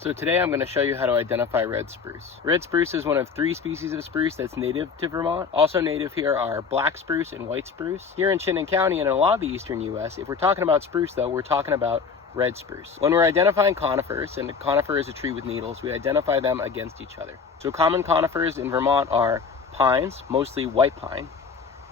So today I'm going to show you how to identify red spruce. Red spruce is one of 3 species of spruce that's native to Vermont. Also native here are black spruce and white spruce. Here in Chittenden County and in a lot of the eastern US, if we're talking about spruce though, we're talking about red spruce. When we're identifying conifers, and a conifer is a tree with needles, we identify them against each other. So common conifers in Vermont are pines, mostly white pine,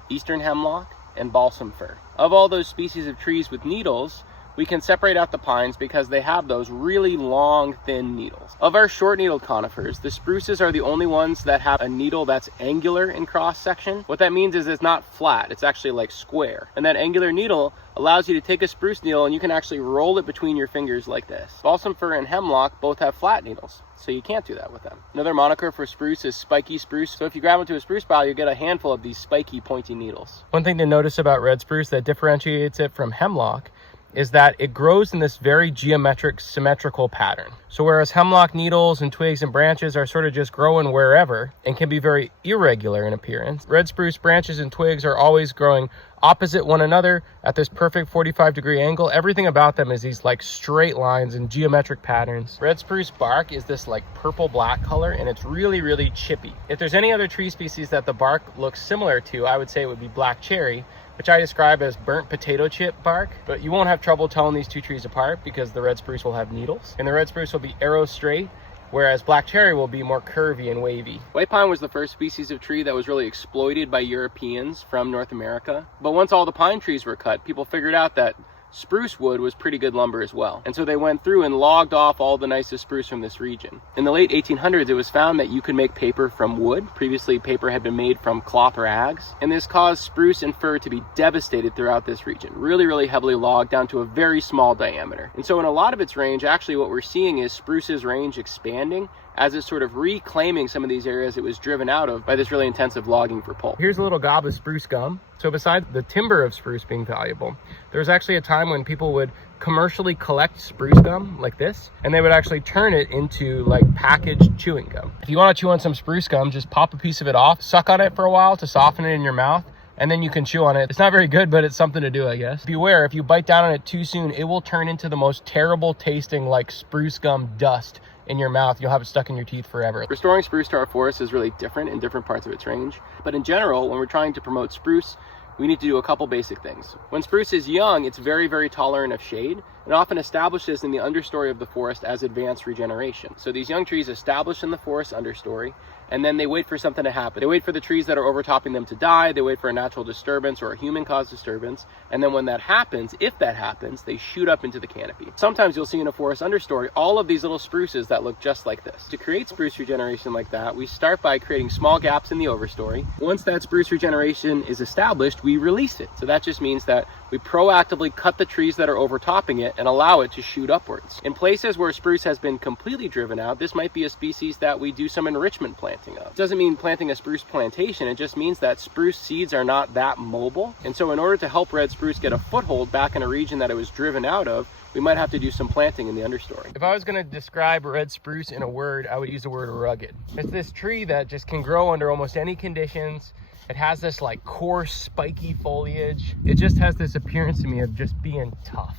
eastern hemlock, and balsam fir. Of all those species of trees with needles, we can separate out the pines because they have those really long, thin needles. Of our short-needled conifers, the spruces are the only ones that have a needle that's angular in cross-section. What that means is it's not flat, it's actually like square. And that angular needle allows you to take a spruce needle and you can actually roll it between your fingers like this. Balsam fir and hemlock both have flat needles, so you can't do that with them. Another moniker for spruce is spiky spruce. So if you grab into a spruce pile, you get a handful of these spiky, pointy needles. One thing to notice about red spruce that differentiates it from hemlock is that it grows in this very geometric, symmetrical pattern. So whereas hemlock needles and twigs and branches are sort of just growing wherever and can be very irregular in appearance, red spruce branches and twigs are always growing opposite one another at this perfect 45-degree angle. Everything about them is these like straight lines and geometric patterns. Red spruce bark is this like purple-black color, and it's really, really chippy. If there's any other tree species that the bark looks similar to, I would say it would be black cherry, which I describe as burnt potato chip bark. But you won't have trouble telling these two trees apart because the red spruce will have needles, and the red spruce will be arrow straight, whereas black cherry will be more curvy and wavy. White pine was the first species of tree that was really exploited by Europeans from North America. But once all the pine trees were cut, people figured out that spruce wood was pretty good lumber as well. And so they went through and logged off all the nicest spruce from this region. In the late 1800s, it was found that you could make paper from wood. Previously, paper had been made from cloth or rags. And this caused spruce and fir to be devastated throughout this region. Really, really heavily logged down to a very small diameter. And so in a lot of its range, actually what we're seeing is spruce's range expanding as it's sort of reclaiming some of these areas it was driven out of by this really intensive logging for pulp. Here's a little gob of spruce gum. So besides the timber of spruce being valuable, there was actually a time when people would commercially collect spruce gum like this, and they would actually turn it into like packaged chewing gum. If you want to chew on some spruce gum, just pop a piece of it off, suck on it for a while to soften it in your mouth, and then you can chew on it. It's not very good, but it's something to do, I guess. Beware, if you bite down on it too soon, it will turn into the most terrible tasting like spruce gum dust in your mouth. You'll have it stuck in your teeth forever. Restoring spruce to our forest is really different in different parts of its range. But in general, when we're trying to promote spruce, we need to do a couple basic things. When spruce is young, it's very, very tolerant of shade and often establishes in the understory of the forest as advanced regeneration. So these young trees establish in the forest understory, and then they wait for something to happen. They wait for the trees that are overtopping them to die, they wait for a natural disturbance or a human-caused disturbance, and then when that happens, if that happens, they shoot up into the canopy. Sometimes you'll see in a forest understory all of these little spruces that look just like this. To create spruce regeneration like that, we start by creating small gaps in the overstory. Once that spruce regeneration is established, we release it. So that just means that we proactively cut the trees that are overtopping it and allow it to shoot upwards. In places where spruce has been completely driven out, this might be a species that we do some enrichment planting of. It doesn't mean planting a spruce plantation, it just means that spruce seeds are not that mobile. And so in order to help red spruce get a foothold back in a region that it was driven out of, we might have to do some planting in the understory. If I was going to describe red spruce in a word, I would use the word rugged. It's this tree that just can grow under almost any conditions. It has this like coarse, spiky foliage. It just has this appearance to me of just being tough.